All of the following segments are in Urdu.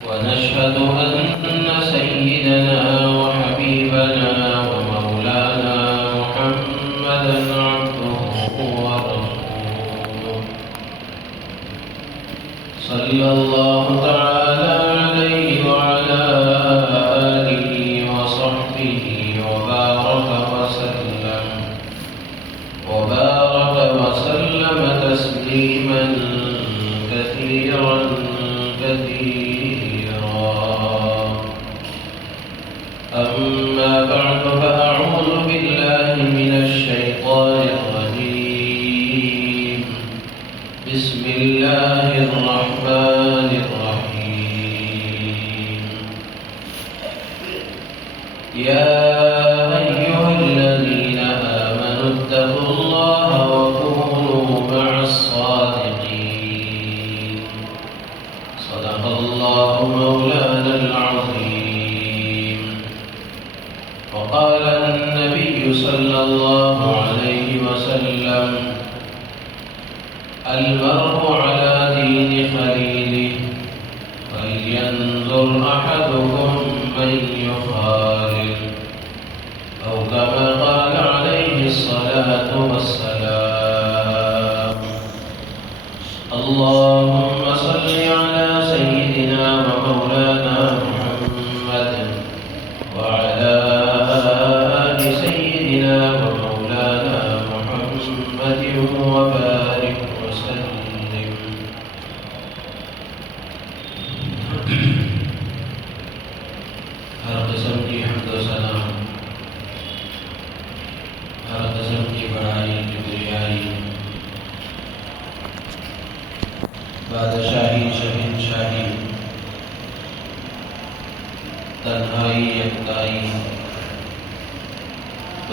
ونشهد أن سيدنا وحبيبنا ومولانا محمدا عبده ورسوله صلى الله تعالى عليه وعلى آله وصحبه وبارك وسلم تسليما كثيرا أما بعد فأعوذ بالله من الشيطان الرجيم بسم الله الرحمن الرحيم يا أيها الذين آمنوا اتقوا الله وكونوا مع الصادقين صدق الله مولانا العظيم وقال النبي صلى الله عليه وسلم المرء على دين خليله فلينظر أحدكم من يخالل أو كما قال عليه الصلاة والسلام اللهم صل على سيدنا ومولانا محمد وعلى سيدنا ومولانا محمد وبارك وسلم ہر قسم کی حمد و ثنا ہر قسم کی بڑائی کبریائی بادشاہی شہنشاہی تنہائی یکتائی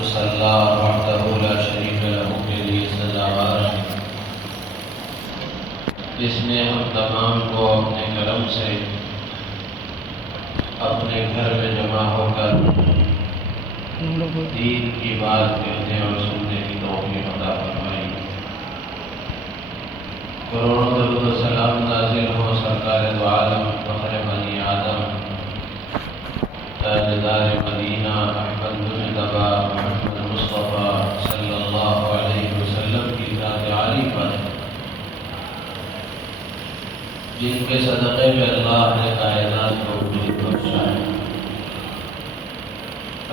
اس اللہ وحدہ لا شریک لہ کے لیے سزاوار ہے جس نے ہم تمام کو اپنے کرم سے اپنے گھر میں جمع ہو کر دین کی بات کہنے اور سننے کی توفیق عطا فرمائی۔ کروڑوں درود و سلام نازل ہو سرکار دو عالم فخر بنی آدم تاجدار مدینہ احمد مجتبیٰ محمد مصطفیٰ صلی اللہ علیہ وسلم کی ذات عالی پر جن کے صدقے میں اللہ نے کائنات کو وجود بخشا ہے۔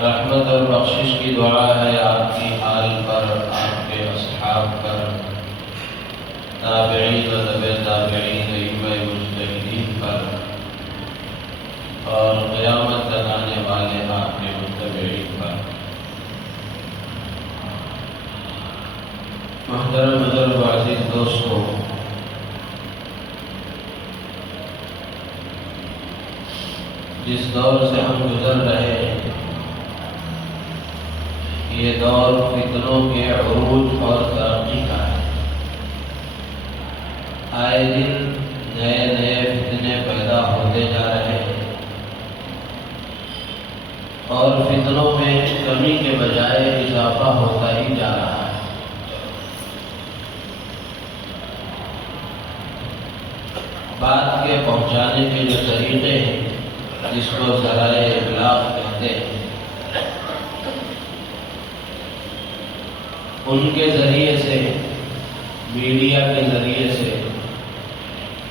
رحمت اور بخشش کی دعا ہے آپ کی حال پر، آپ کے اصحاب پر، تابعین و تبع تابعین ائمہ مجتہدین پر اور قیامت تک آنے والے آپ کے متبعین پر۔ محترم بزرگ و عزیز دوستو، جس دور سے ہم گزر رہے ہیں یہ دور فتنوں کے عروج اور ترقی کا ہے۔ آئے دن نئے نئے فتنے پیدا ہوتے جا رہے ہیں اور فتنوں میں کمی کے بجائے اضافہ ہوتا ہی جا رہا ہے۔ بات کے پہنچانے کے جو طریقے ہیں جس کو ذرائع ابلاغ کہتے ہیں، ان کے ذریعے سے، میڈیا کے ذریعے سے،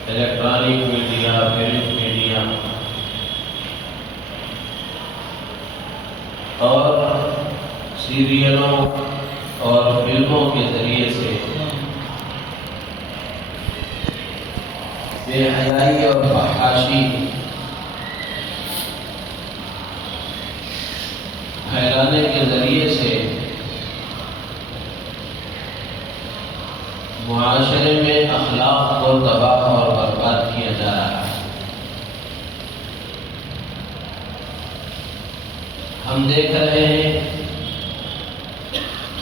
الیکٹرانک میڈیا، پرنٹ میڈیا اور سیریلوں اور فلموں کے ذریعے سے بے حیائی اور فحاشی پھیلانے کے ذریعے سے معاشرے میں اخلاق کو تباہ اور برباد کیا جا رہا ہے۔ ہم دیکھ رہے ہیں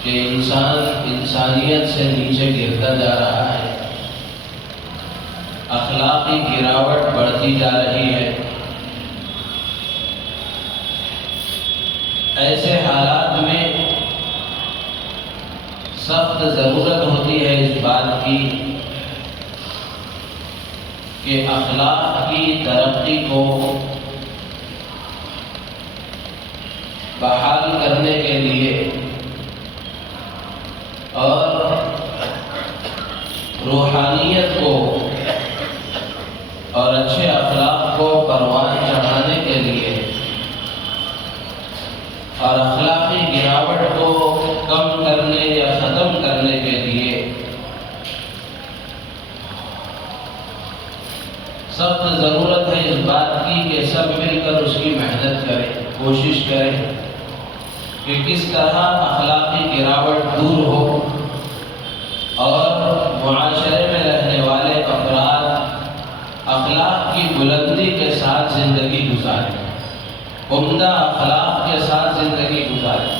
کہ انسان انسانیت سے نیچے گرتا جا رہا ہے، اخلاقی گراوٹ بڑھتی جا رہی ہے۔ ایسے حالات میں سخت ضرورت ہوتی ہے اس بات کی کہ اخلاق کی ترقی کو بحال کرنے کے لیے اور روحانیت کو اور اچھے اخلاق کو پروان چڑھانے کے لیے اور اخلاقی گراوٹ کو کم کرنے یا ختم کرنے کے لیے سخت ضرورت ہے اس بات کی کہ سب مل کر اس کی محنت کریں، کوشش کریں کہ کس طرح اخلاقی گراوٹ دور ہو اور معاشرے میں رہنے والے افراد اخلاق کی بلندی کے ساتھ زندگی گزاریں، عمدہ اخلاق کے ساتھ زندگی گزاریں۔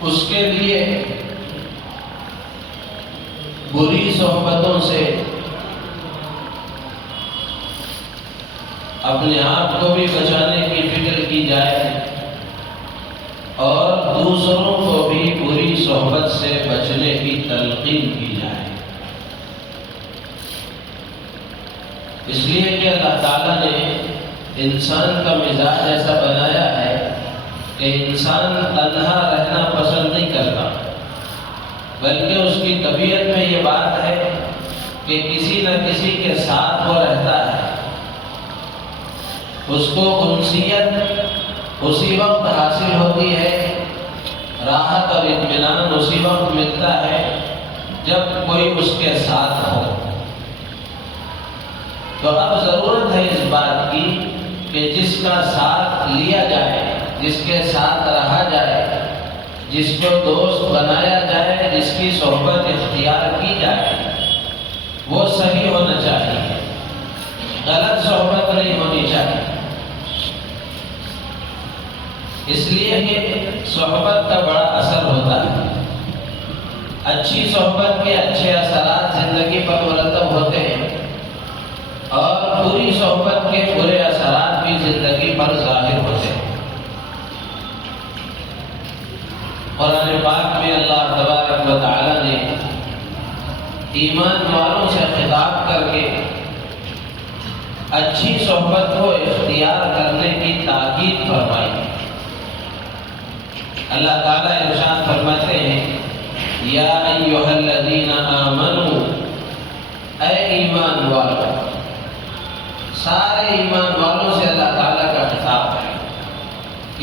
اس کے لیے بری صحبتوں سے اپنے آپ کو بھی بچانے کی فکر کی جائے اور دوسروں کو بھی بری صحبت سے بچنے کی تلقین کی جائے، اس لیے کہ اللہ تعالیٰ نے انسان کا مزاج ایسا بنایا ہے کہ انسان تنہا رہنا پسند نہیں کرتا، بلکہ اس کی طبیعت میں یہ بات ہے کہ کسی نہ کسی کے ساتھ وہ رہتا ہے، اس کو انسیت اسی وقت حاصل ہوتی ہے، راحت اور اطمینان اسی وقت ملتا ہے جب کوئی اس کے ساتھ ہو۔ تو اب ضرورت ہے اس بات کی کہ جس کا ساتھ لیا جائے، جس کے ساتھ رہا جائے، جس کو دوست بنایا جائے، جس کی صحبت اختیار کی جائے، وہ صحیح ہونا چاہیے، غلط صحبت نہیں ہونی چاہیے۔ اس لیے کہ صحبت کا بڑا اثر ہوتا ہے، اچھی صحبت کے اچھے اثرات زندگی پر مرتب ہوتے ہیں اور بری صحبت کے برے اثرات بھی زندگی پر ظاہر ہوتے ہیں۔ قرآن پاک میں اللہ تبارک و تعالی نے ایمان والوں سے خطاب کر کے اچھی صحبت کو اختیار کرنے کی تاکید فرمائی۔ اللہ تعالیٰ ارشاد فرماتے ہیں، یا ایھا الذین آمنوا، اے ایمان والو، سارے ایمان والوں سے اللہ تعالیٰ کا خطاب ہے،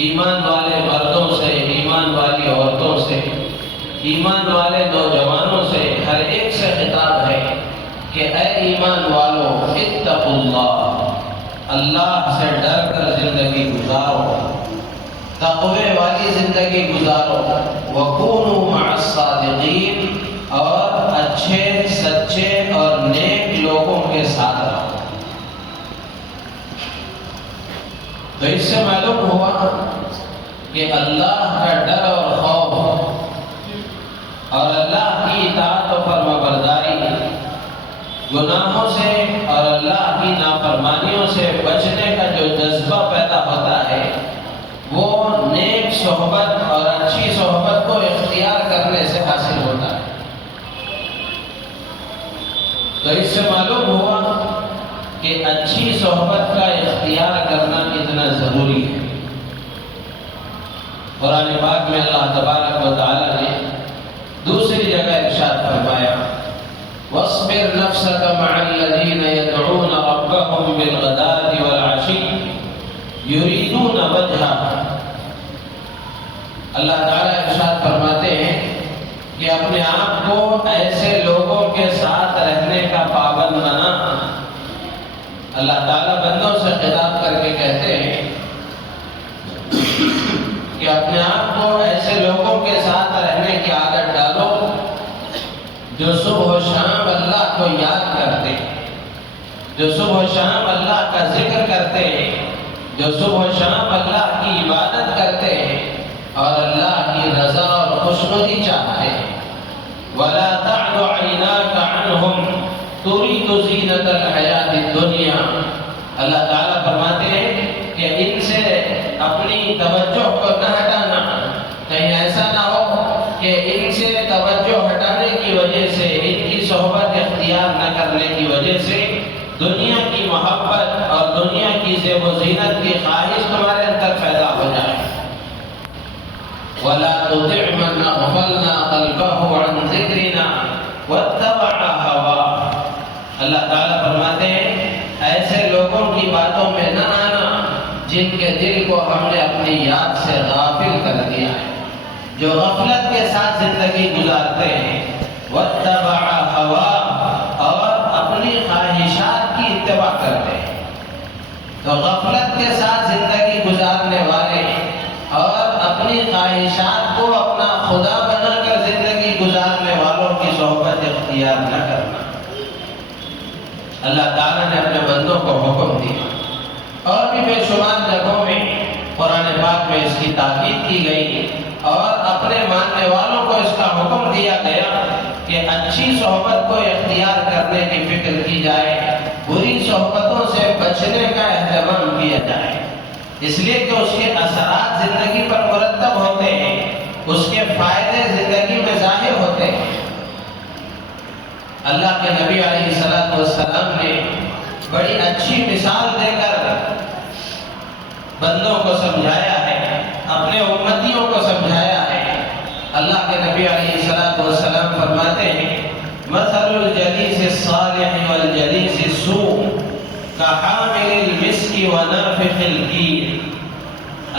ایمان والے مردوں سے، ایمان والی عورتوں سے، ایمان والے نوجوانوں سے، ہر ایک سے خطاب ہے کہ اے ایمان والو اتقوا اللہ، اللہ سے ڈر کر زندگی گزارو، تقوی والی زندگی گزارو، وَكُونُوا مَعَ الصَّادِقِينَ، اور اچھے سچے اور نیک لوگوں کے ساتھ رہو۔ تو اس سے معلوم ہوا کہ اللہ کا ڈر اور خوف اور اللہ کی اطاعت و فرمانبرداری، گناہوں سے اور اللہ کی نافرمانیوں سے بچنے کا جو جذبہ پیدا ہوتا ہے، وہ نیک صحبت اور اچھی صحبت کو اختیار کرنے سے حاصل ہوتا ہے۔ تو اس سے معلوم ہوا کہ اچھی صحبت کا اختیار کرنا کتنا ضروری ہے۔ قرآن پاک میں اللہ تبارک و تعالی نے دوسری جگہ ارشاد فرمایا، وَاصْبِرْ نَفْسَكَ مَعَ الَّذِينَ يَدْعُونَ رَبَّهُمْ بِالْغَدَاةِ وَالْعَشِيِّ يُرِيدُونَ وَجْهَهُ۔ اللہ تعالیٰ ارشاد فرماتے ہیں کہ اپنے آپ کو ایسے لوگوں کے ساتھ رہنے کا پابند بنا۔ اللہ تعالیٰ بندوں سے خطاب کر کے کہتے ہیں کہ اپنے آپ کو ایسے لوگوں کے ساتھ رہنے کی عادت ڈالو جو صبح و شام اللہ کو یاد کرتے ہیں، جو صبح و شام اللہ کا ذکر کرتے ہیں، جو صبح و شام اللہ کی عبادت کرتے ہیں اور اللہ کی رضا اور خوشنودی چاہتے ہیں۔ وَلَا تَعْدُ عَيْنَاكَ عَنْهُمْ تُرِيدُ زِينَةَ الْحَيَاةِ الدُّنْيَا۔ اللہ تعالیٰ فرماتے ہیں کہ ان سے اپنی توجہ کو نہ ہٹانا، کہیں ایسا نہ ہو کہ ان سے توجہ ہٹانے کی وجہ سے، ان کی صحبت اختیار نہ کرنے کی وجہ سے وہ زینت کی خواہش تمہارے اندر پیدا ہو جائے۔ وَلَا تُطِعْ مَنْ أَغْفَلْنَا قَلْبَهُ عَنْ ذِكْرِنَا وَاتَّبَعَ هَوَاهُ۔ اللہ تعالیٰ فرماتے ہیں ایسے لوگوں کی باتوں میں نہ آنا جن کے دل کو ہم نے اپنی یاد سے غافل کر دیا ہے، جو غفلت کے ساتھ زندگی گزارتے ہیں۔ وَاتَّبَعَ هَوَاهُ، اور اپنی خواہشات کی اتباع کرتے ہیں۔ تو غفلت کے ساتھ زندگی گزارنے والے اور اپنی خواہشات کو اپنا خدا بنا کر زندگی گزارنے والوں کی صحبت اختیار نہ کرنا۔ اللہ تعالیٰ نے اپنے بندوں کو حکم دیا، اور بھی بے شمار جگہوں میں قرآن پاک میں اس کی تاکید کی گئی، اور اپنے ماننے والوں کو اس کا حکم دیا گیا کہ اچھی صحبت کو اختیار کرنے کی فکر کی جائے، بری صحبتوں سے بچنے کا اہتمام کیا جائے، اس لیے کہ اس کے اثرات زندگی پر مرتب ہوتے ہیں، اس کے فائدے زندگی میں ظاہر ہوتے ہیں۔ اللہ کے نبی علیہ السلام نے بڑی اچھی مثال دے کر بندوں کو سمجھایا ہے، اپنے امتیوں کو سمجھایا ہے۔ اللہ کے نبی علیہ السلام فرماتے ہیں مثل الجلیس الصالح والجلیس السوء کحامل المسک ونافخ الکیر۔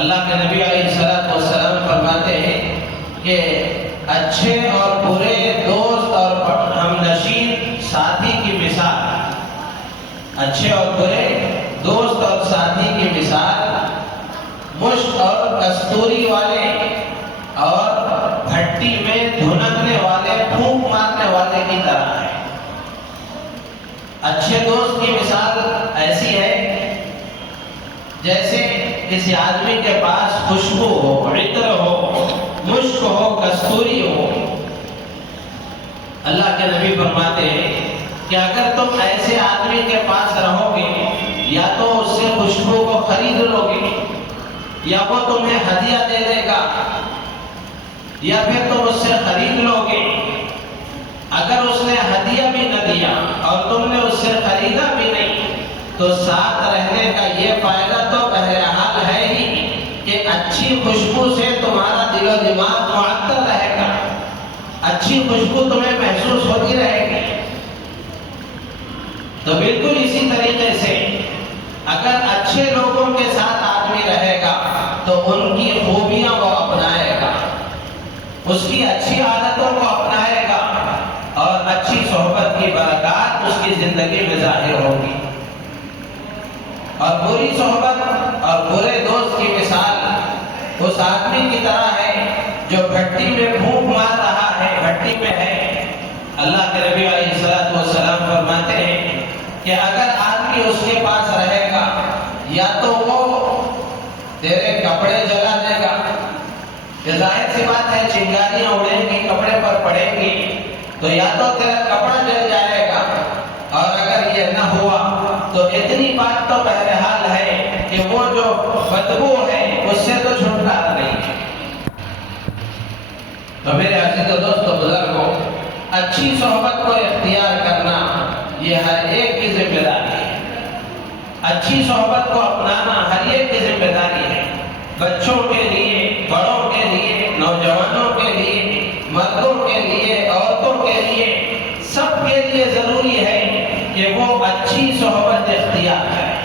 اللہ کے نبی علیہ السلام فرماتے ہیں کہ اچھے اور برے دوست اور ہم نشین ساتھی کی مثال، اچھے اور برے دوست اور ساتھی کی مثال مشک اور کستوری والے اور بھٹی میں دھنکنے والے، پھونک مارنے والے کی طرح ہے۔ اچھے دوست کی مثال ایسی ہے جیسے کسی آدمی کے پاس خوشبو ہو، عطر ہو، مشک ہو، کستوری ہو۔ اللہ کے نبی فرماتے ہیں کہ اگر تم ایسے آدمی کے پاس رہو گے، یا تو اس سے خوشبو کو خرید لو گے، یا وہ تمہیں ہدیہ دے دے گا، یا پھر تم اس سے خرید لو گے۔ اگر اس نے ہدیہ بھی نہ دیا اور تم نے اس سے خریدا بھی نہیں، تو ساتھ رہنے کا یہ فائدہ تو بہرحال ہے ہی کہ اچھی خوشبو سے تمہارا دل و دماغ معطر رہے گا، اچھی خوشبو تمہیں محسوس ہوتی رہے گی۔ تو بالکل اسی طریقے سے اگر اچھے لوگوں کے ساتھ آدمی رہے گا تو ان کی خوبیاں وہ اپنائے گا، اس کی اچھی عادتوں کو اپنائے گا، اور اچھی صحبت کی برکات اس کی زندگی میں ظاہر ہوگی۔ اور بری صحبت اور برے دوست کی مثال اس آدمی کی طرح ہے جو بھٹی میں پھونک مار رہا ہے، بھٹی میں ہے۔ اللہ کے نبی علیہ السلام فرماتے ہیں کہ اگر آدمی اس کے پاس رہے گا، یا تو وہ تیرے کپڑے جلا دے گا، یہ ظاہر سی بات ہے، چنگاریاں اڑیں گی، کپڑے پر پڑیں گی، تو یا تو تیرا کپڑا جل جائے گا، اور اگر یہ نہ ہوا تو اتنی بات تو بہرحال ہے کہ وہ جو بدبو ہے اس سے تو چھٹکارا نہیں ہے۔ تو میرے عزیز و دوست و بزرگوں، اچھی صحبت کو اختیار کرنا یہ ہر ایک کی ذمہ داری ہے۔ اچھی صحبت کو اپنانا ہر ایک کی ذمہ داری ہے، بچوں کے لیے، بڑوں کے لیے، نوجوانوں کے لیے، مردوں کے لیے، عورتوں کے لیے، سب کے لیے ضروری ہے کہ وہ اچھی صحبت اختیار کریں،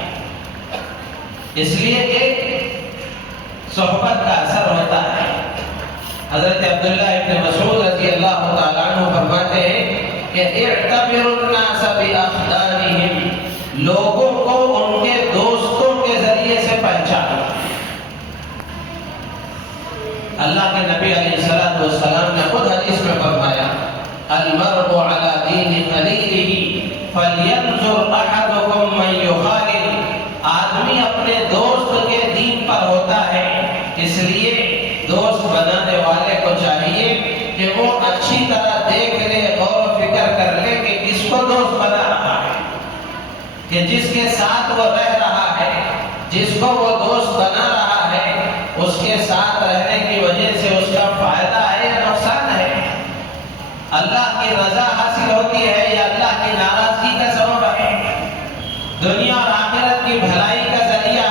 اس لیے کہ صحبت کا اثر ہوتا ہے۔ حضرت عبداللہ ابن مسعود رضی اللہ تعالیٰ عنہ فرماتے ہیں کہ اعتبر الناس باخدانہم، لوگوں کو ان کے دوستوں کے ذریعے سے پہچانو۔ اللہ کے نبی علیہ السلام نے خود حدیث میں فرمایا المرء علی دین خلیلہ فلینظر احدکم من یخالل، آدمی اپنے دوست کے دین پر ہوتا ہے، اس لیے دوست بنانے والے کو چاہیے کہ وہ اچھی طرح دیکھ لے، غور و فکر کر لے کہ کس کو دوست بنا رہا ہے، کہ جس کے ساتھ وہ رہ رہا ہے، جس کو وہ دوست بنا رہا ہے، اس کے ساتھ رہنے کی وجہ سے اس کا فائدہ ہے یا نقصان ہے، اللہ کی رضا حاصل ہوتی ہے یا اللہ کی ناراضگی کا سبب ہے، دنیا اور آخرت کی بھلائی کا ذریعہ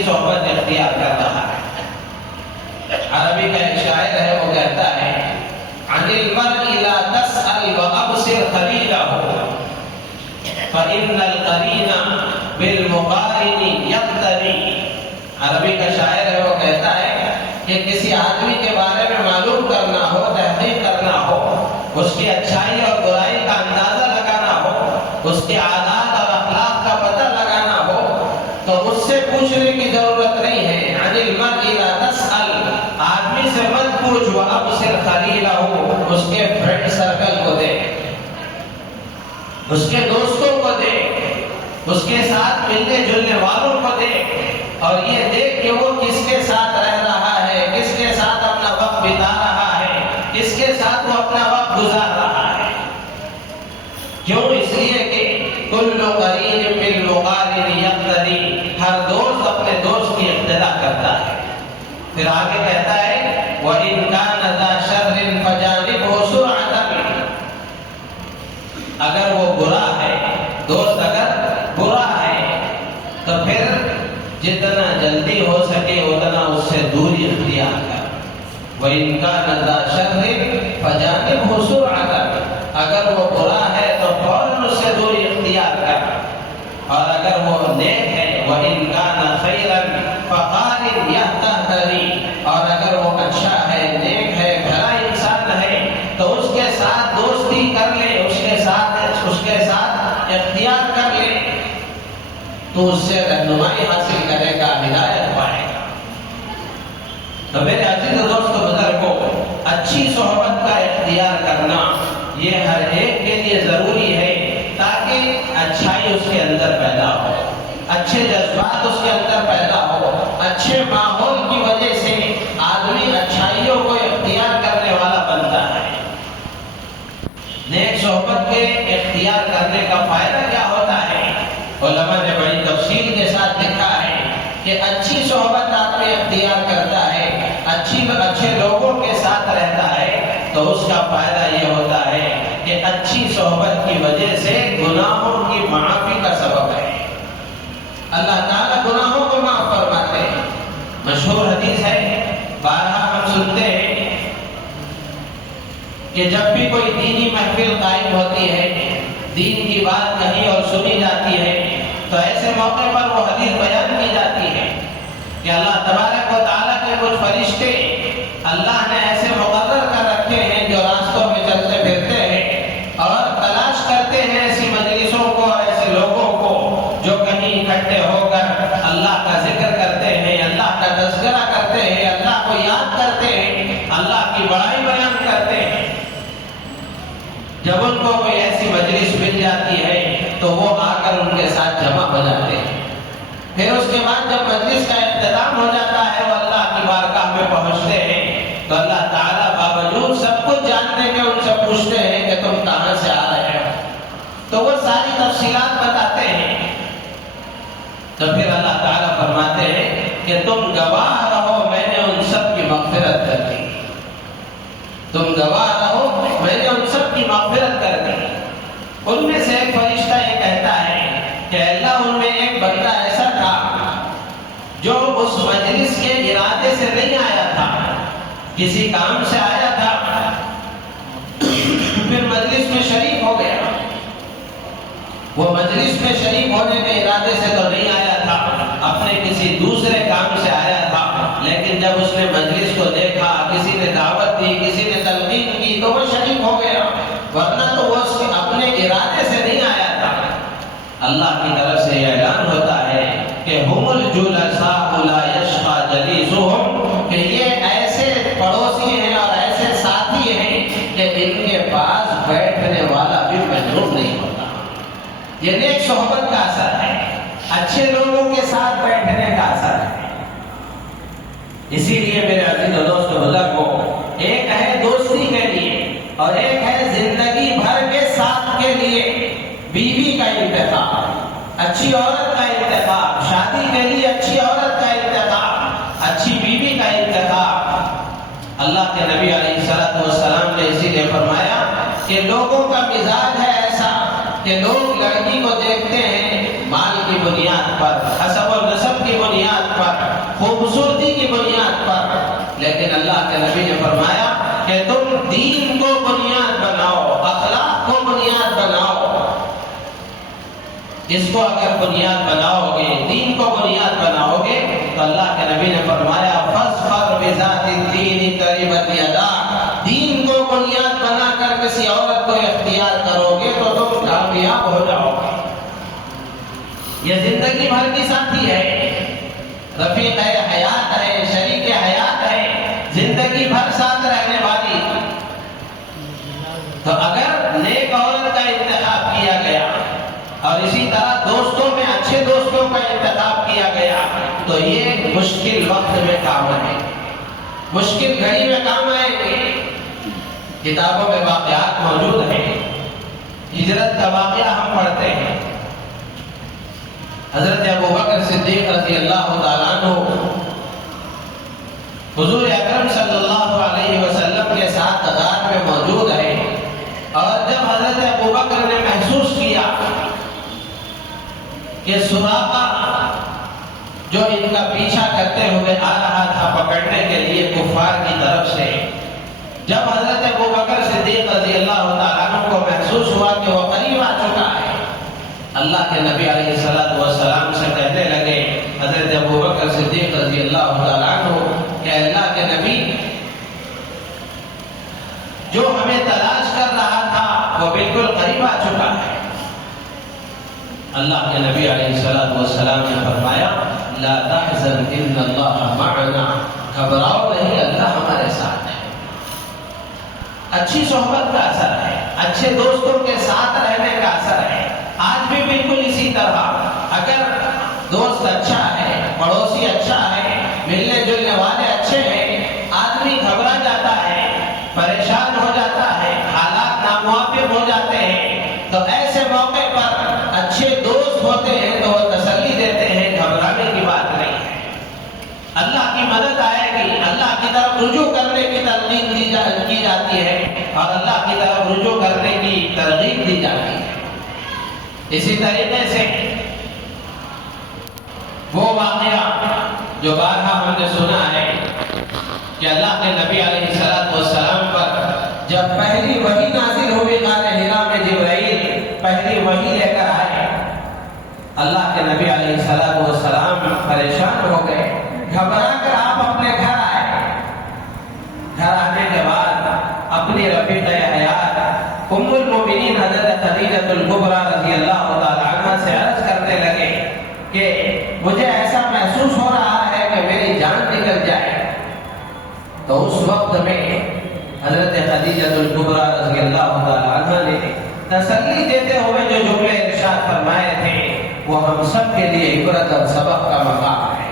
اچھی صحبت اختیار کر رہا ہے۔ عربی کا ایک شاعر ہے، وہ کہتا ہے عن المرء لا تسأل وأبصر خليله فإن القرين بالمقارن يقتدي۔ عربی کا شاعر ہے، وہ کہتا ہے کہ کسی آدمی کے بارے میں معلوم کرنا ہو، تحقیق کرنا ہو، اس کی اچھائی اور برائی کا اندازہ لگانا ہو، اس کے عادات اور اخلاق کا پتہ لگانا ہو، تو اس سے پوچھنے کی ضرورت نہیں ہے۔ عن المرء لا تسأل، آدمی سے مت پوچھ، وابصر خلیلہ، اس کے فرینڈ سرکل کو دیکھ، اس کے دوستوں کو دیکھ، اس کے ساتھ ملنے جلنے والوں کو دیکھ، اور یہ دیکھ کہ وہ کس کے ساتھ رہ رہا ہے، کس کے ساتھ اپنا وقت بتا رہا ہے، کس کے ساتھ وہ اپنا وقت گزار رہا ہے۔ کیوں؟ اس لیے کہ کل قرین بالمقارن یقتدی، ہر دوست اپنے دوست کی اقتدا کرتا ہے۔ پھر آگے کہتا ہے وَإِنْ كَانَ ذَا شَرٍ فَجَانِبْهُ سُرْعَةً، اگر وہ برا ہے، دوست اگر برا ہے تو پھر جتنا جلدی ہو سکے اتنا اس سے دوری اختیار کر۔ وَإِنْ كَانَ ذَا شَرٍ فَجَانِبْهُ سُرْعَةً، اگر وہ برا ہے تو فوراً اس سے دوری اختیار کر، اور اگر وہ نیک ہے وَإِنْ كَانَ خَيْرًا فَقَارِنْ يَهْتَدِي، اور اگر وہ اچھا ہے، نیک ہے، بھلا انسان ہے تو اس کے ساتھ دوستی کر لے، اس کے ساتھ اختیار کر لے، تو اس سے رہنمائی حاصل کرے گا، ہدایت پائے گا۔ تو میرے عزیز دوستو بزرگوں، اچھی صحبت کا اختیار کرنا یہ ہر ایک کے لیے ضروری ہے، تاکہ اچھائی اس کے اندر پیدا ہو، اچھے جذبات اس کے اندر پیدا ہو، اچھے ماحول کی وجہ سے آدمی اچھائیوں کو اختیار کرنے والا بنتا ہے۔ نیک صحبت کے اختیار کرنے کا فائدہ کیا ہوتا ہے؟ علماء نے بڑی تفصیل کے ساتھ لکھا ہے کہ اچھی صحبت آدمی اختیار کرتا ہے، اچھے لوگوں کے ساتھ رہتا ہے، تو اس کا فائدہ یہ ہوتا ہے کہ اچھی صحبت کی وجہ سے گناہوں کی معافی کا سبب ہے۔ اللہ تعالیٰ گناہوں کو معاف فرماتے ہیں۔ مشہور حدیث ہے، بارہا ہم سنتے ہیں کہ جب بھی کوئی دینی محفل قائم ہوتی ہے، دین کی بات کہیں اور سنی جاتی ہے، تو ایسے موقع پر وہ حدیث بیان کی جاتی ہے کہ اللہ تبارک و تعالیٰ کے کچھ فرشتے اللہ نے ایسے مقرر کر رکھے ہیں جو راستوں میں چلتے پھرتے ہیں اور تلاش کرتے ہیں ایسی مجلسوں کو اور ایسے لوگوں کو جو کہیں اکٹھے ہو کر اللہ کا ذکر کرتے ہیں، اللہ کا تذکرہ کرتے ہیں، اللہ کو یاد کرتے ہیں، اللہ کی بڑائی بیان کرتے ہیں۔ جب ان کو کوئی ایسی مجلس مل جاتی ہے تو وہ آ کر ان کے ساتھ جمع ہو جاتے ہیں۔ پھر اس کے بعد جب مجلس کا اختتام ہو جاتا ہے، وہ اللہ کی بارگاہ میں پہنچتے ہیں، تو اللہ تعالیٰ باوجود سب کچھ جاننے کے ان سے پوچھتے ہیں کہ تم کہاں سے آ رہے ہو، تو وہ ساری تفصیلات بتاتے ہیں۔ تو پھر اللہ تعالیٰ فرماتے ہیں کہ تم گواہ رہو، میں نے ان سب کی مغفرت کر دی، تم گواہ رہو، میں نے ان سب کی مغفرت کر دی۔ ان میں سے ایک فرشتہ یہ کہتا ہے کہ اللہ، ان میں ایک بندہ ایسا تھا جو اس مجلس کے ارادے سے نہیں آیا تھا، کسی کام سے آیا تھا، پھر مجلس میں شریک ہو گیا۔ وہ مجلس میں شریک ہونے کے ارادے سے تو نہیں آیا تھا، اپنے کسی دوسرے کام سے آیا تھا، لیکن جب اس نے مجلس کو دیکھا، کسی نے دعوت دی، کسی نے تلقین کی، تو وہ شریک ہو گیا، ورنہ تو وہ اپنے ارادے سے نہیں آیا تھا۔ اللہ کی طرف سے یہ اعلان ہوتا ہے کہ ہم الجلساء لا یشقی جلیسہم، کہ یہ ایسے پڑوسی ہیں اور ایسے ساتھی ہیں کہ ان کے پاس بیٹھنے والا بھی محروم نہیں ہوتا۔ یہ نیک صحبت کا اثر ہے، اچھے لوگوں کے ساتھ بیٹھنے کا اثر ہے۔ اسی لیے میرے عزیز و دوست بزرگوں، ایک ہے دوستی کے لیے اور ایک ہے زندگی بھر کے ساتھ کے لیے بیوی کا انتخاب، اچھی عورت کا انتخاب، شادی کے لیے اچھی عورت کا انتخاب، اچھی بیوی کا انتخاب۔ اللہ کے نبی علیہ السلام نے اسی لیے فرمایا کہ لوگوں کا مزاج ہے ایسا کہ لوگ لڑکی کو دیکھتے ہیں مال کی بنیاد پر، حسب و نسب کی بنیاد پر، خوبصورتی کی بنیاد پر، لیکن اللہ کے نبی نے فرمایا کہ تم دین کو بنیاد بناؤ، اخلاق کو بنیاد بناؤ۔ اس کو اگر بنیاد بناؤ گے، دین کو بنیاد بناؤ گے، تو اللہ کے نبی نے فرمایا فاظفر بذات الدین تربت یداک، دین کو بنیاد بنا کر کسی عورت کو اختیار کرو گے تو تم کامیاب ہو جاؤ گے۔ یہ زندگی بھر کی ساتھی ہے، رفیق حیات ہے، شریک حیات ہے، زندگی بھر ساتھ رہنے والی۔ تو اگر نیک عورت کا انتخاب کیا گیا اور اسی طرح دوستوں میں اچھے دوستوں کا انتخاب کیا گیا تو یہ مشکل وقت میں کام آئے، مشکل گھڑی میں کام آئے گے۔ کتابوں میں واقعات موجود ہیں، ہجرت کا واقعہ ہم پڑھتے ہیں۔ حضرت ابوبکر صدیق رضی اللہ تعالیٰ عنہ حضور اکرم صلی اللہ علیہ وسلم کے ساتھ غار میں موجود ہے، اور جب حضرت ابوبکر نے محسوس کیا کہ سراقہ جو ان کا پیچھا کرتے ہوئے آ رہا تھا پکڑنے کے لیے کفار کی طرف سے، جب حضرت ابوبکر صدیق رضی اللہ تعالیٰ عنہ کو محسوس ہوا کہ وہ قریب آ چکا ہے، اللہ کے نبی علیہ السلام سے کہنے لگے حضرت ابوبکر صدیق رضی اللہ تعالیٰ عنہ کہ اللہ کے نبی جو ہمیں تلاش کر رہا تھا وہ بالکل قریب آ چکا ہے۔ اللہ کے نبی علیہ السلام نے فرمایا لا تحزن ان اللہ معنا، گھبراؤ نہیں، اللہ ہمارے ساتھ ہے۔ اچھی صحبت کا اثر ہے، اچھے دوستوں کے ساتھ رہنے کا اثر ہے۔ آج بھی بالکل اسی طرح اگر دوست اچھا ہے، پڑوسی اچھا ہے، ملنے جلنے والے اچھے ہیں، آدمی گھبرا جاتا ہے، پریشان ہو جاتا ہے، حالات ناموافق ہو جاتے ہیں، تو ایسے موقع پر اچھے دوست ہوتے ہیں تو وہ تسلی دیتے ہیں، گھبرانے کی بات نہیں ہے۔ اللہ کی مدد آئے گی، اللہ کی طرف رجوع کرنے کی ترغیب کی جاتی ہے، اور اللہ کی طرف رجوع کرنے کی ترغیب دی جاتی ہے۔ اسی طریقے سے وہ واقعہ جو بارہا ہم نے سنا ہے کہ اللہ کے نبی علیہ السلام پر جب پہلی وحی نازل ہوئی غار حرا میں، جبرائیل پہلی وحی لے کر آئے، اللہ کے نبی علیہ السلام پریشان ہو گئے، گھبرا کر آپ اپنے گھر آئے۔ گھر آنے کے بعد اپنی رفیق حیات ام المؤمنین حضرت خدیجہ الکبریٰ رضی اللہ تعالیٰ عنہ سے عرض کرنے لگے کہ مجھے ایسا محسوس ہو رہا ہے کہ میری جان نکل جائے۔ تو اس وقت میں حضرت خدیجہ الکبریٰ رضی اللہ تعالیٰ عنہ نے تسلی دیتے ہوئے جو جملے ارشاد فرمائے تھے وہ ہم سب کے لیے عبرت اور سبق کا مقام ہے۔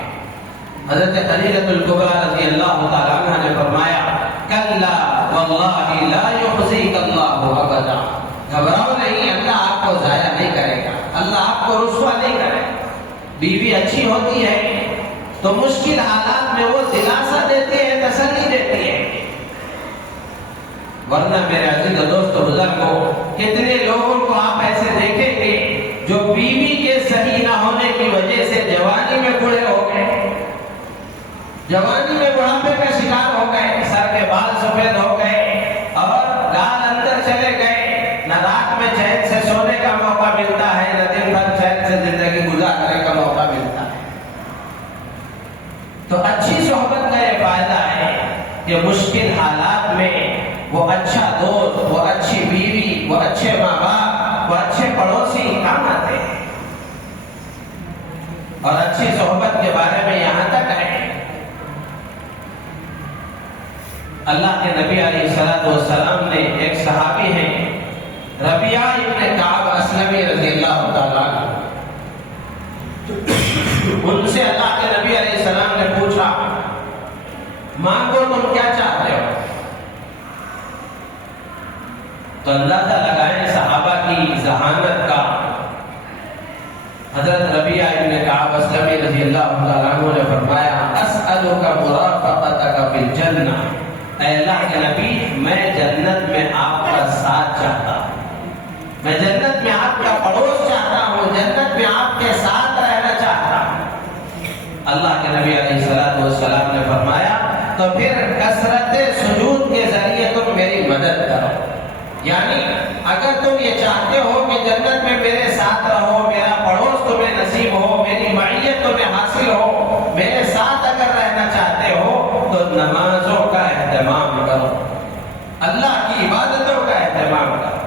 حضرت خدیجہ الکبریٰ رضی اللہ تعالیٰ عنہ نے فرمایا کلا واللہ لا یخزیک اللہ ابدا، گھبراؤ نہیں، اللہ آپ کو ضائع نہیں کرے گا، اللہ آپ کو رسوا نہیں کرے گا۔ بیوی اچھی ہوتی ہے تو مشکل حالات میں وہ دلاسا دیتی ہے، تسلی دیتی ہے، ورنہ میرے عزیز دوست و بزرگوں کتنے لوگوں کو آپ ایسے دیکھیں گے جو بیوی کے صحیح نہ ہونے کی وجہ سے جوانی میں بوڑھے ہو گئے، جوانی میں بڑھاپے کا شکار ہو گئے، سر کے بال سفید ہو گئے اور گال اندر چلے گئے، نہ رات میں چین سے سونے کا موقع ملتا ہے، نہ دن بھر چین سے زندگی گزارنے کا موقع ملتا ہے۔ تو اچھی صحبت کا یہ فائدہ ہے کہ مشکل حالات میں وہ اچھا دوست، وہ اچھی بیوی، وہ اچھے ماں باپ، وہ اچھے پڑوسی کام آتے ہیں۔ اور اچھی صحبت کے بارے میں یہاں تک ہے اللہ کے نبی علیہ السلام نے ایک صحابی ہیں ربیعہ ابن کعب اسلمی رضی اللہ تعالیٰ عنہ، ان سے اللہ کے نبی علیہ السلام نے پوچھا مانگو تم کیا چاہتے ہو؟ تو اندازہ لگائیں صحابہ کی ذہانت کا۔ حضرت ربیعہ ابن کعب اسلمی رضی اللہ تعالیٰ عنہ نے فرمایا اسألک مرافقتک فی الجنہ، اے اللہ کے نبی میں جنت میں آپ کا ساتھ چاہتا ہوں، میں جنت میں آپ کا پڑوس چاہتا ہوں، جنت میں آپ کے ساتھ رہنا چاہتا ہوں۔ اللہ کے نبی علیہ السلام نے فرمایا تو پھر کثرت سجود کے ذریعے تم میری مدد کرو. یعنی اگر تم یہ چاہتے ہو کہ جنت میں میرے ساتھ رہو، میرا پڑوس تمہیں نصیب ہو، میری معیت تمہیں حاصل ہو، میرے ساتھ اگر رہنا چاہتے ہو تو نمازوں کا اہتمام کرو، اللہ کی عبادتوں کا اہتمام کرو.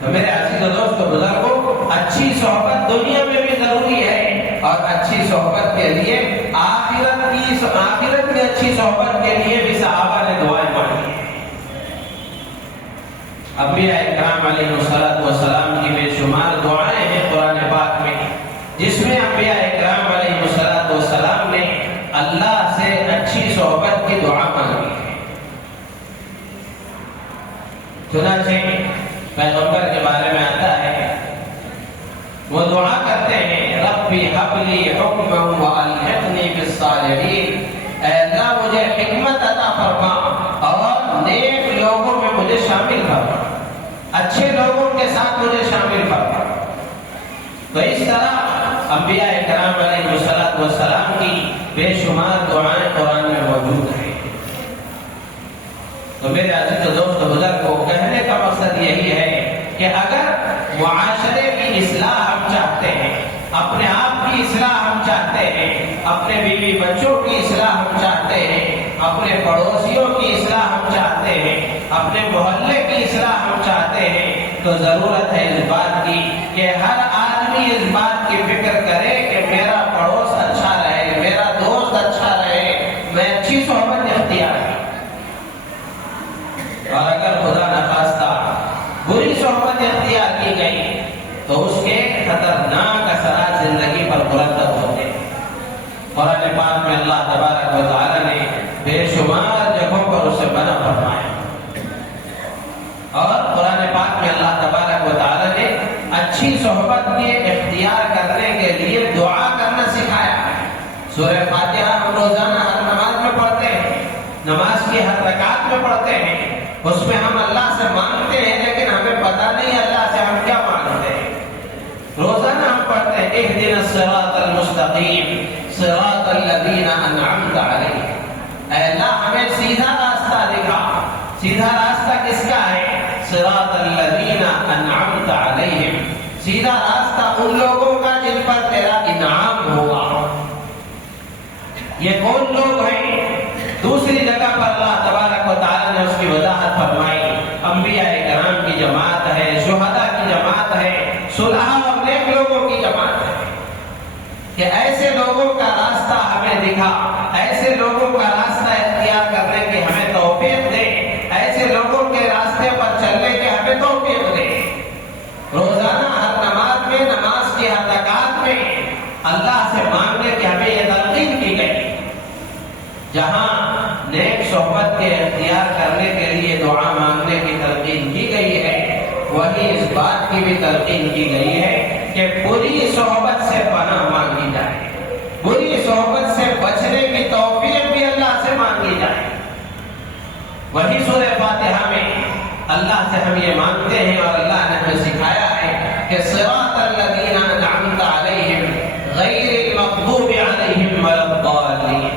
تو میرے عزیز و دوست و بزرگوں، اچھی صحبت دنیا میں بھی ضروری ہے اور اچھی صحبت کے لیے آخرت میں اچھی صحبت کے لیے بھی صحابہ نے دعائیں مانگی. انبیاء کرام علیہ السلام کی بے شمار دعائیں ہیں قرآن پاک میں، جس میں انبیاء کرام علیہ السلام نے اللہ سے اچھی صحبت کی دعا مانگی ہے. چنانچہ پیغمبر کے بارے میں آتا ہے، وہ دعا کرتے ہیں ربی حب لی حکما والحقنی بالصالحین، اے اللہ مجھے حکمت عطا فرما اور نیک لوگوں میں مجھے شامل فرما، اچھے لوگوں کے ساتھ مجھے شامل فرما. تو اس طرح انبیاء کرام علیہ السلام کی بے شمار دعائیں قرآن میں موجود ہیں. تو میرے عزیز و دوست بزرگ کو کہنے کا مقصد یہی ہے کہ اگر معاشرے کی اصلاح ہم چاہتے ہیں، اپنے آپ کی اصلاح ہم چاہتے ہیں، اپنے بیوی بچوں کی اصلاح ہم چاہتے ہیں، اپنے پڑوسیوں کی اصلاح ہم چاہتے ہیں، اپنے محلے کی اصلاح ہم چاہتے ہیں، تو ضرورت ہے اس بات کی کہ ہر آدمی اس بات کی فکر کرے کہ میرا پڑوس اچھا رہے، میرا دوست اچھا رہے، میں اچھی صحبت اختیار کروں. اور اگر خدا نخواستہ بری صحبت اختیار کی گئی تو اس کے خطرناک اثرات زندگی پر مرتب ہوتے ہیں. قرآن پاک میں اللہ تبارک و تعالی نے بے شمار جگہوں پر اسے منع فرمایا، اور قرآن پاک میں اللہ تبارک و تعالی نے اچھی صحبت کے اختیار کرنے کے لیے دعا کرنا سکھایا ہے. سورہ فاتحہ ہم روزانہ ہر نماز میں پڑھتے ہیں، نماز کی ہر رکعت میں پڑھتے ہیں، اس میں ہم اللہ سے مانگتے ہیں، لیکن ہمیں پتہ نہیں اللہ سے ہم کیا مانگتے ہیں. روزانہ ہم پڑھتے ہیں اہدنا الصراط المستقیم صراط الذین انعمت علیہم، اے اللہ ہمیں سیدھا راستہ دکھا. سیدھا راستہ کس کا ہے؟ صراط الذین انعمت علیہم، سیدھا راستہ ان لوگوں کا جن پر تیرا انعام ہوگا. یہ کون لوگ ہیں؟ دوسری جگہ پر اللہ تبارک و تعالی نے اس کی وضاحت فرمائی. انبیاء کرام کی جماعت ہے، شہداء کی جماعت ہے، صلحاء اور نیک لوگوں کی جماعت ہے. کہ ایسے لوگوں کا راستہ ہمیں دکھا، ایسے لوگوں کا راستہ اختیار کرنے کی ہمیں توفیق دے، ایسے لوگوں کے راستے پر چلنے کی ہمیں توفیق دے. روزانہ ہر نماز میں، نماز کی ہر رکعت میں اللہ سے مانگنے کی ہمیں یہ تلقین کی گئی. جہاں نیک صحبت کے اختیار کرنے کے لیے دعا مانگنے کی تلقین کی گئی ہے، وہی اس بات کی بھی تلقین کی گئی ہے کہ بری صحبت سے پناہ مانگی جائے، بری صحبت سے بچنے کی توفیق بھی اللہ سے مانگی جائے. وہی سورہ فاتحہ میں اللہ سے ہم یہ مانگتے ہیں اور اللہ نے ہمیں سکھایا ہے کہ صراط الذین انعمت علیہم غیر المغضوب علیہم ولا الضالین،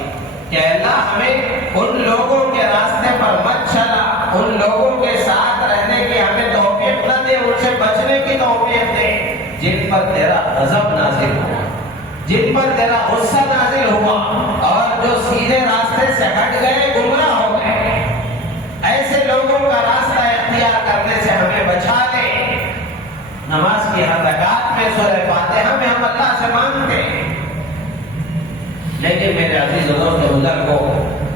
کہ اللہ ہمیں ان لوگوں کے راستے پر مت چلا، ان لوگوں کے ساتھ رہنے کی ہمیں توفیق نہ دے، ان سے بچنے کی توفیق دے جن پر تیرا غضب نازل ہوا، جن پر تیرا غصہ نازل ہوا اور جو سیدھے راستے سے ہٹ گئے، گمراہ ہو گئے. ایسے لوگوں کا راستہ اختیار کرنے سے ہمیں بچا لے. نماز کی ہر رکعت میں سورہ فاتحہ میں ہم اللہ سے مانگتے ہیں. لیکن میرے عزیز دوست بزرگوں،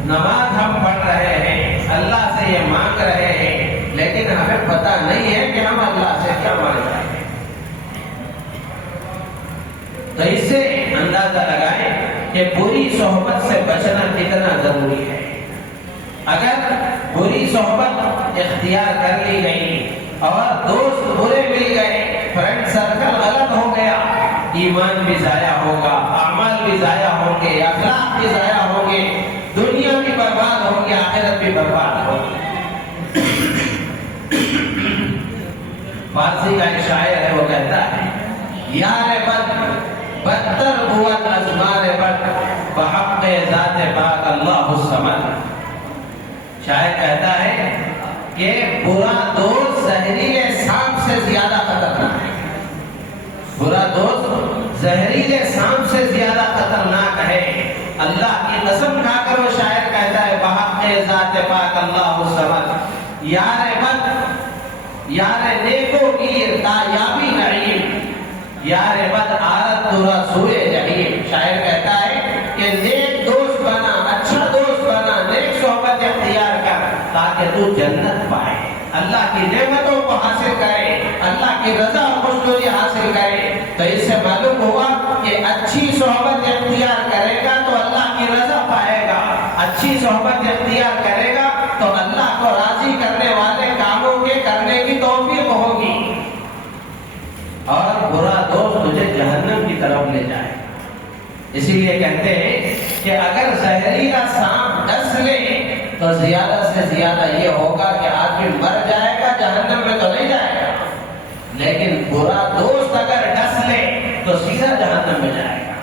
نماز ہم پڑھ رہے ہیں، اللہ سے یہ مانگ رہے ہیں، لیکن ہمیں پتہ نہیں ہے کہ ہم اللہ سے کیا مانگ رہے ہیں. تو اس سے اندازہ لگائیں کہ بری صحبت سے بچنا کتنا ضروری ہے. اگر بری صحبت اختیار کر لی گئی اور دوست برے مل گئے، فرینڈ سرکل غلط ہو گیا، ایمان بھی ضائع ہوگا، اعمال بھی ضائع ہوں گے، اخلاق بھی ضائع ہوں گے، دنیا بھی برباد ہوگی، آخرت بھی برباد ہوگی. فارسی کا ایک شاعر ہے، وہ کہتا ہے یار بدتر ہوا ازما ذات پاک اللہ الصمد. شاعر کہتا ہے کہ برا دوست زہریلے سانپ سے زیادہ خطرناک ہے. برا دوست زہریلے سانپ سے زیادہ خطرناک ہے. اللہ کی قسم کھا کر وہ شاعر کہتا ہے بحق ذات پاک اللہ الصمد. یار بد یار نیکو گیر تایابی نعیم، یار بد عارت ترا سوئے جحیم. شاعر کہتا ہے کہ نیک دوست بنا، اچھا دوست بنا، نیک صحبت اختیار کر تاکہ تو جنت پائے، اللہ کی نعمتوں کو حاصل کرے، اللہ کی رضا اور خوشنودی حاصل کرے. تو اس سے معلوم ہوا کہ اچھی صحبت اختیار کرے گا تو اللہ کی رضا پائے گا، اچھی صحبت اختیار کرے گا تو اللہ کو راضی کرنے والے کاموں کے کرنے کی توفیق ہوگی. اور برا دوست تجھے جہنم کی طرف لے جائے. اسی لیے کہتے ہیں کہ اگر زہریلا سانپ ڈس لے تو زیادہ سے زیادہ یہ ہوگا کہ آدمی مر جائے گا، جہنم میں تو نہیں جائے گا. لیکن برا دوست اگر ڈس لے تو سیدھا جہنم میں جائے گا.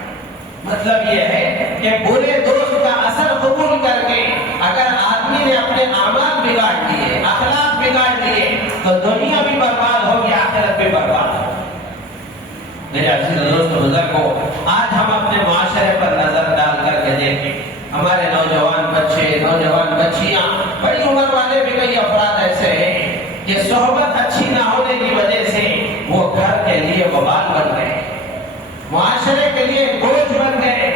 مطلب یہ ہے کہ برے دوست کا اثر قبول کر کے اگر آدمی نے اپنے اعمال بگاڑ لیے، اخلاق بگاڑ لیے تو دنیا بھی برباد ہوگی، آخرت بھی برباد ہوگی. میرے عزیز دوست بزرگوں، آج ہم اپنے معاشرے پر نظر ڈال کر کے دیکھیں. ہمارے نوجوان بچے، نوجوان بچیاں، بڑی عمر والے بھی کئی افراد ایسے ہیں کہ صحبت اچھی نہ ہونے کی وجہ سے وہ گھر کے لیے وبال بن گئے، معاشرے کے لیے بوجھ بن گئے.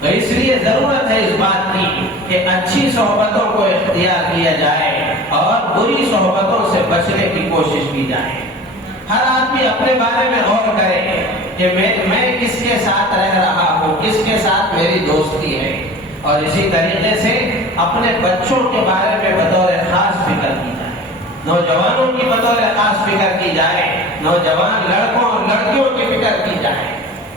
تو اس لیے ضرورت ہے اس بات کی کہ اچھی صحبتوں کو اختیار کیا جائے اور بری صحبتوں سے بچنے کی کوشش کی جائے. ہر آدمی اپنے بارے میں غور کرے کہ میں کس کے ساتھ رہ رہا ہوں، کس کے ساتھ میری دوستی ہے. اور اسی طریقے سے اپنے بچوں کے بارے میں بطور خاص فکر کی جائے، نوجوانوں کی بطور خاص فکر کی جائے، نوجوان لڑکوں اور لڑکیوں کی فکر کی جائے.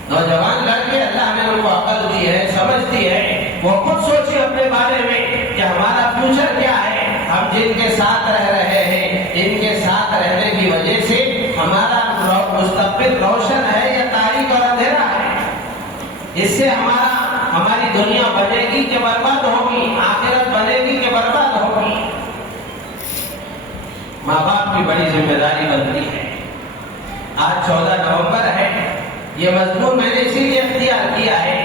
نوجوان لڑکے اللہ نے ان کو عقل دی ہے، سمجھ دی ہے، وہ خود سوچے اپنے بارے میں کہ ہمارا فیوچر کیا ہے. ہم جن کے ساتھ رہ رہے ہیں، ان کے ساتھ رہنے کی وجہ سے ہمارا مستقبل روشن ہے یا تاریک اور اندھیرا ہے. اس سے ہماری دنیا بنے گی کہ برباد ہوگی، آخرت بنے گی کہ برباد ہوگی. ماں باپ کی بڑی ذمہ داری بنتی ہے. آج 14 نومبر ہے. یہ مضمون میں نے اسی لیے اختیار کیا ہے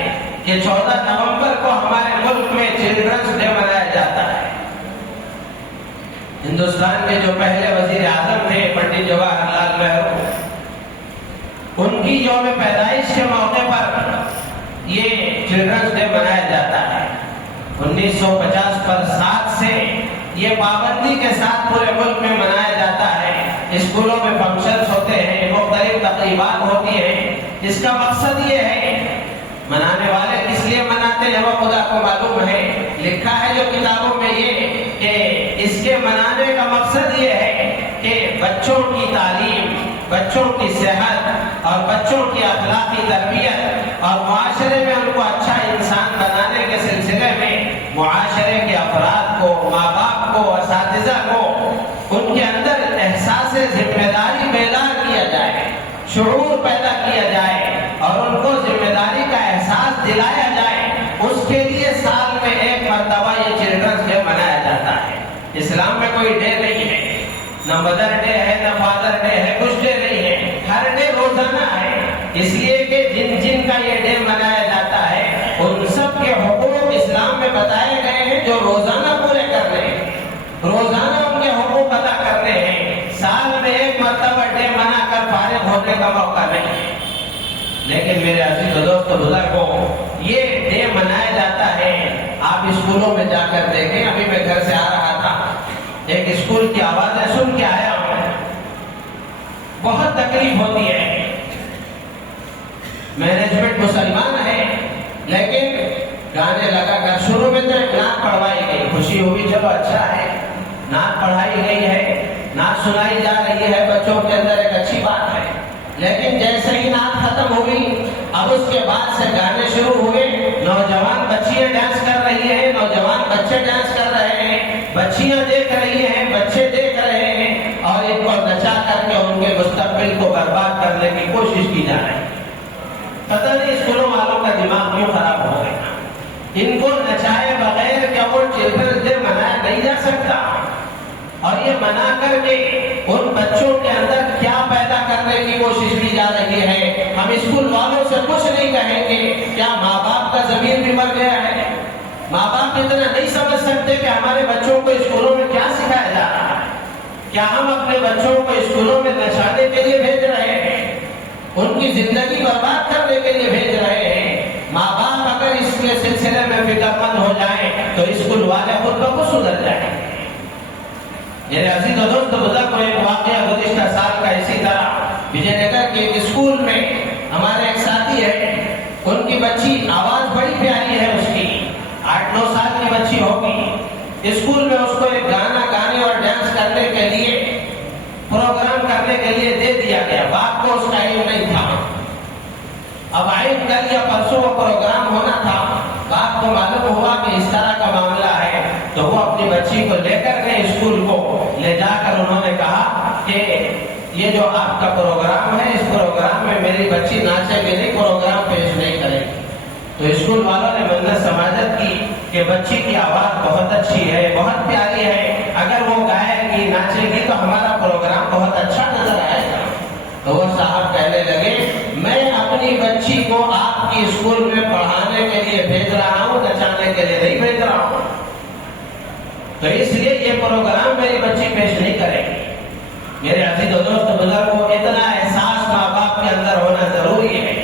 کہ 14 نومبر کو ہمارے ملک میں چلڈرنس ڈے منایا جاتا ہے. ہندوستان کے جو پہلے وزیر اعظم تھے پنڈت جواہر لال نہرو، ان کی یوم پیدائش کے موقع پر یہ چلڈرنس ڈے منایا جاتا ہے. 1950 پر 7 سے یہ پابندی کے ساتھ پورے ملک میں منایا جاتا ہے. اسکولوں میں فنکشنز ہوتے ہیں، مختلف تقریبات ہوتی ہیں. اس کا مقصد یہ ہے، منانے والے کس لیے مناتے ہیں وہ خدا کو معلوم ہے. لکھا ہے جو کتابوں میں یہ کہ اس کے منانے کا مقصد یہ ہے کہ بچوں کی تعلیم، بچوں کی صحت اور بچوں کی اخلاقی تربیت اور معاشرے میں ان کو اچھا انسان بنانے کے سلسلے میں معاشرے کے افراد کو، ماں باپ کو، اساتذہ کو ان کے اندر احساس ذمہ داری بیدار کیا جائے، شعور پیدا کیا جائے اور ان کو ذمہ داری کا احساس دلایا جائے. اس کے لیے سال میں ایک مرتبہ یہ چلڈرنس ڈے منایا جاتا ہے. اسلام میں کوئی ڈے نہیں ہے، نہ مدر ڈے ہے، نہ فادر ڈے ہے، کچھ ڈے نہیں ہے. ہر ڈے روزانہ ہے. اس لیے کہ جن کا یہ ڈے منایا جاتا ہے ان سب کے حقوق اسلام میں بتائے گئے ہیں جو روزانہ پورے کرنے ہیں، روزانہ ان کے حقوق ادا کرنے ہیں. سال میں ایک مرتبہ ڈے منا کر فارغ ہونے کا موقع نہیں ہے. لیکن میرے عزیز دوست بزرگوں، یہ ڈے منایا جاتا ہے. آپ اسکولوں میں جا کر دیکھیں. ابھی میں گھر سے آ رہا تھا، ایک اسکول کی آوازیں سن کے آیا ہوں. بہت تکلیف ہوتی ہے. مینجمنٹ مسلمان ہے لیکن گانے لگا کر شروع میں تو ایک نعت پڑھوائی گئی، خوشی ہوئی، چلو اچھا ہے، نعت پڑھائی گئی ہے، نعت سنائی جا رہی ہے، بچوں کے اندر ایک اچھی بات ہے. لیکن جیسے ہی نعت ختم ہوئی اب اس کے بعد سے گانے شروع ہوئے. نوجوان بچیاں ڈانس کر رہی ہیں، نوجوان بچے ڈانس کر رہے ہیں، بچیاں دیکھ رہی ہیں، بچے دیکھ رہے ہیں اور ان کو نچا کر کے ان کے مستقبل کو برباد کرنے کی کوشش کی جا رہی ہے. پتہ نہیں اسکولوں والوں کا دماغ کیوں خراب ہو گیا. ان کو نچائے بغیر کیا وہ چلڈرنس ڈے منایا نہیں جا سکتا؟ اور یہ منا کر کے ان بچوں کے اندر کیا پیدا کرنے کی کوشش کی جا رہی ہے. ہم اسکول والوں سے کچھ نہیں کہیں گے. کیا ماں باپ کا ضمیر بھی مر گیا ہے؟ ماں باپ اتنا نہیں سمجھ سکتے کہ ہمارے بچوں کو اسکولوں میں کیا سکھایا جا رہا ہے؟ کیا ہم اپنے بچوں کو اسکولوں میں نچانے کے لیے بھیج رہے ہیں؟ ان کی زندگی برباد کرنے کے لیے بھیج رہے ہیں؟ ماں باپ اگر اس کے سلسلے میں فکر مند ہو جائیں تو اسکول والے خود بخود سدھر جائیں. میرے عزیز و دوست بزرگ کو ایک واقعہ گزشتہ سال کا اسی طرح وجے نگر کے ایک اسکول میں ہمارے ایک ساتھی ہے. ان کی بچی آواز بڑی پیاری ہے، اس کی 8-9 سال کی بچی ہوگی. اسکول میں اس کو ایک گانا گانے اور ڈانس کرنے کے لیے پروگرام کرنے کے لیے دے دیا گیا. باپ کو اس کا علم نہیں تھا. اب آئند کل یا پرسوں وہ پروگرام ہونا تھا. باپ کو معلوم ہوا کہ اس طرح کا معاملہ ہے تو وہ اپنی بچی کو لے کر گئے اسکول کو. لے جا کر انہوں نے کہا کہ یہ جو آپ کا پروگرام ہے، اس پروگرام میں میری بچی ناچے گی نہیں، پروگرام پیش نہیں کرے گی. تو اسکول والوں نے منت سماجت کی کہ بچی کی آواز بہت اچھی ہے، بہت پیاری ہے، اگر وہ گائے گی ناچے گی تو ہمارا پروگرام بہت اچھا نظر آئے گا. تو وہ صاحب کہنے لگے میں اپنی بچی کو آپ کی اسکول میں پڑھانے کے لیے بھیج رہا ہوں، نچانے کے لیے نہیں بھیج رہا ہوں. تو اس لیے یہ پروگرام میری بچی پیش نہیں کرے گی. میرے عزیز و دوست بزرگوں، اتنا احساس ماں باپ کے اندر ہونا ضروری ہے.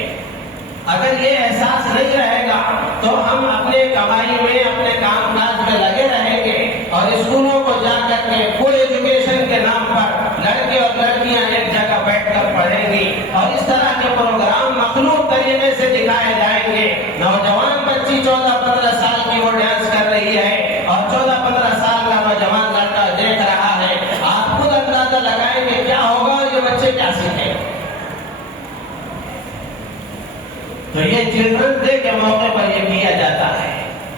اگر یہ احساس نہیں رہے گا تو ہم اپنے کمائی میں، اپنے کام کاج میں لگے رہیں گے اور اسکولوں کو جا کر کے فل ایجوکیشن کے نام پر لڑکے اور لڑکیاں ایک جگہ بیٹھ کر پڑھیں گی اور اس طرح کے پروگرام مخلوق طریقے سے دکھائے جائیں گے. نوجوان بچی 14-15 سال کی وہ ڈانس کر رہی ہے اور 14-15 سال کا نوجوان لڑکا دیکھ رہا ہے. آپ خود اندازہ لگائیں گے کیا ہوگا اور یہ بچے کیا سیکھیں. تو یہ چلڈرن ڈے کے موقع پر یہ کیا جاتا ہے.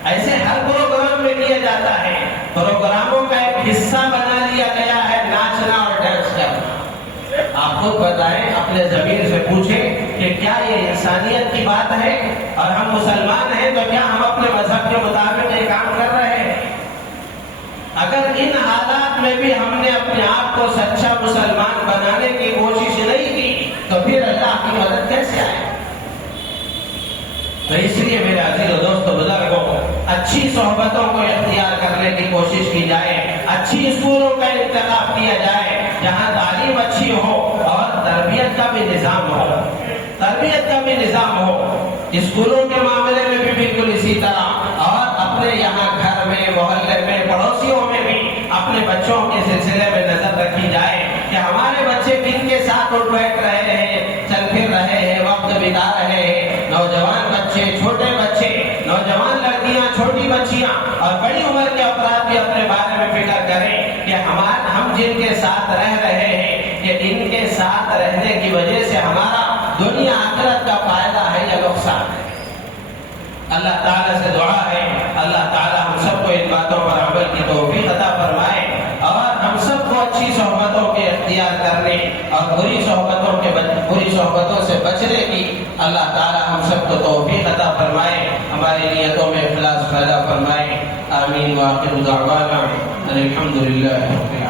ایسے ہر پروگرام میں کیا جاتا ہے. پروگراموں کا ایک حصہ بنا لیا گیا ہے ناچنا اور ڈانس کرنا. آپ خود بتائیں، اپنے ضمیر سے پوچھیں کہ کیا یہ انسانیت کی بات ہے؟ اور ہم مسلمان ہیں تو کیا ہم اپنے مذہب کے مطابق یہ کام کر رہے ہیں؟ اگر ان حالات میں بھی ہم نے اپنے آپ کو سچا مسلمان بنانے کی کوشش نہیں کی تو پھر اللہ کی مدد کیسے آئے؟ تو اس لیے میرے عزیز و دوست بزرگوں، اچھی صحبتوں کو اختیار کرنے کی کوشش کی جائے. اچھی اسکولوں کا انتخاب کیا جائے جہاں تعلیم اچھی ہو اور تربیت کا بھی نظام ہو. تربیت کا بھی نظام ہو. اسکولوں کے معاملے میں بھی بالکل اسی طرح، اور اپنے یہاں گھر میں، محلے میں، پڑوسیوں میں بھی اپنے بچوں کے سلسلے میں نظر رکھی جائے کہ ہمارے بچے کن کے ساتھ اٹھ بیٹھ رہے ہیں، چل پھر رہے ہیں، وقت بتا رہے ہیں. نوجوان بچے، چھوٹے بچے، نوجوان لڑکیاں، چھوٹی بچیاں اور بڑی عمر کے افراد بھی اپنے بارے میں فکر کریں کہ ہم جن کے ساتھ رہ رہے ہیں کہ ان کے ساتھ رہنے کی وجہ سے ہمارا دنیا آخرت کا فائدہ ہے یا نقصان ہے. اللہ تعالیٰ سے دعا ہے اللہ تعالیٰ ہم سب کو ان باتوں پر عمل کی توفیق عطا فرمائے اور ہم سب کو اچھی صحبتوں کے اختیار کرنے اور بری صحبتوں سے بچنے کی اللہ تعالیٰ ہم سب کو توفیق عطا فرمائے. ہماری نیتوں میں اخلاص پیدا فرمائے. آمین. وآخر دعوانا الحمدللہ.